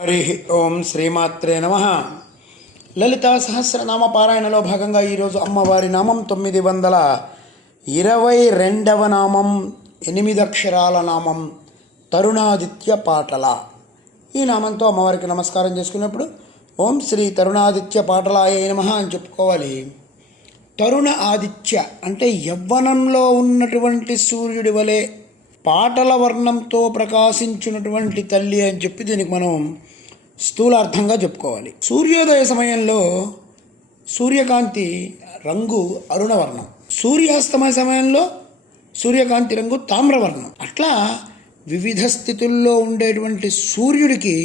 హరి ఓం శ్రీమాత్రే నమః. లలితా సహస్రనామ పారాయణలో భాగంగా ఈరోజు అమ్మవారి నామం 922వ నామం, 8 అక్షరాల నామం తరుణాదిత్య పాటల. ఈ నామంతో అమ్మవారికి నమస్కారం చేసుకున్నప్పుడు ఓం శ్రీ తరుణాదిత్య పాటలాయ నమః అని చెప్పుకోవాలి. తరుణ ఆదిత్య అంటే యవ్వనంలో ఉన్నటువంటి సూర్యుడి వలె పాటల వర్ణంతో ప్రకాశించినటువంటి తల్లి అని చెప్పి దీనికి మనం స్థూలార్థంగా చెప్పుకోవాలి. సూర్యోదయ సమయంలో సూర్యకాంతి రంగు అరుణవర్ణం, సూర్యాస్తమయ సమయంలో సూర్యకాంతి రంగు తామ్రవర్ణం. అట్లా వివిధ స్థితుల్లో ఉండేటువంటి సూర్యుడికి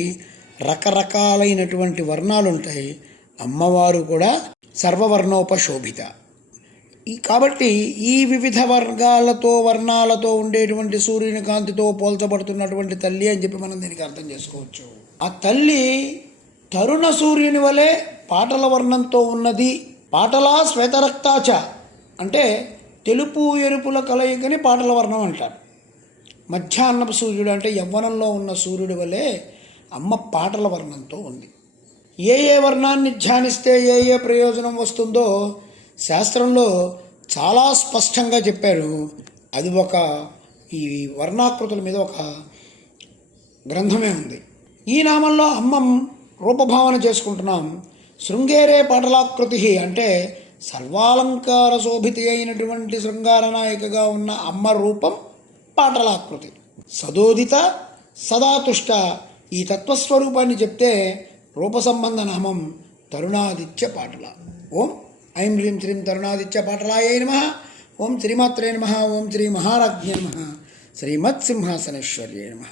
రకరకాలైనటువంటి వర్ణాలు ఉంటాయి. అమ్మవారు కూడా సర్వవర్ణోపశోభిత. కాబట్టి ఈ వివిధ వర్ణాలతో ఉండేటువంటి సూర్యుని కాంతితో పోల్చబడుతున్నటువంటి తల్లి అని చెప్పి మనం దీనికి అర్థం చేసుకోవచ్చు. ఆ తల్లి తరుణ సూర్యుని వలె పాటల వర్ణంతో ఉన్నది. పాటలా శ్వేతరక్తాచ అంటే తెలుపు ఎరుపుల కలయికని పాటల వర్ణం అంటారు. మధ్యాహ్నపు సూర్యుడు అంటే యవ్వనంలో ఉన్న సూర్యుడి వలె అమ్మ పాటల వర్ణంతో ఉంది. ఏ వర్ణాన్ని ధ్యానిస్తే ఏ ప్రయోజనం వస్తుందో శాస్త్రంలో చాలా స్పష్టంగా చెప్పారు. అది ఈ వర్ణాకృతుల మీద ఒక గ్రంథమే ఉంది. ఈ నామంలో అమ్మ రూపభావన చేసుకుంటున్నాం. శృంగేరే పాటలాకృతి అంటే సర్వాలంకార శోభిత అయినటువంటి శృంగార నాయికగా ఉన్న అమ్మ రూపం పాటలాకృతి. సదోదిత సదాతుష్ట ఈ తత్వస్వరూపాన్ని చెప్తే రూప సంబంధ నామం తరుణాదిత్య పాటల. ఓం ఐం హ్రీం శ్రీం తరుణాదిత్య పాటలాయ నమః. ఓం శ్రీమాత్రే నమః. ఓం శ్రీ మహారాజ్ఞే నమః. శ్రీమత్సింహాసనేశ్వర్యే నమః.